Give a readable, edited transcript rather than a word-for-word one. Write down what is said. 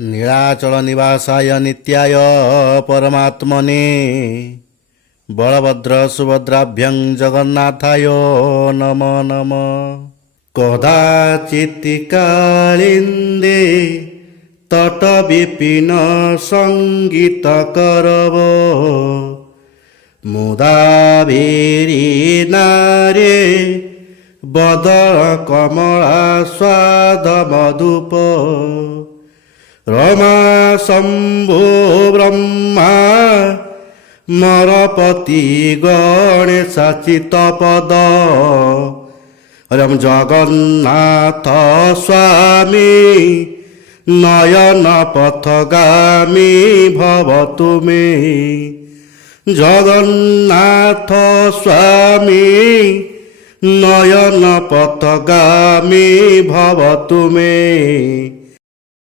नीलाचल निवासाय नित्याय परमात्मने बलभद्र सुभद्राभ्यं जगन्नाथाय नमो नमः। कदाचित् कालिन्दे तट विपिन संगीत करव मुदा भेरी नारे बदल कमला स्वाद मधुप रमा शंभु ब्रह्मा मरपति गणेश चित्तपद रम जगन्नाथ स्वामी नयन पथगामी भव तुमे जगन्नाथ स्वामी नयन पथगामी भव तुमे।